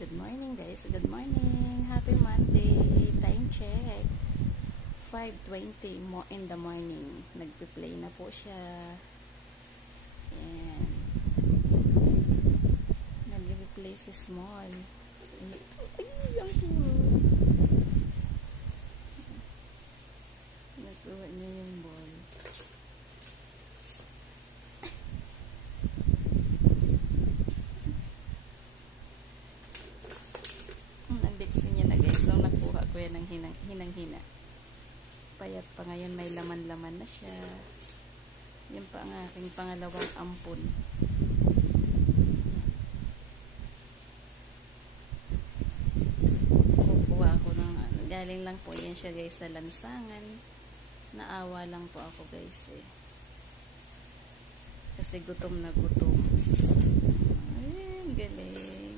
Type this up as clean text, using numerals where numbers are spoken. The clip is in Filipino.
Good morning guys. Good morning. Happy Monday. Time check. 5:20 mo in the morning. Nagpe-play na po siya. Ayan. Nagpe-play si Small. Ay, ang cute. Nagkuha niya yung ball. Nabitsin niya na guys. Nung nakuha ko yan ng hinang-hina. Payat pa ngayon, may laman-laman na siya. Yan pa ang aking pangalawang ampon. Kukuha ako ng galing lang po yan siya guys sa lansangan. Naawa lang po ako guys eh. Kasi gutom na gutom. Ay, galing.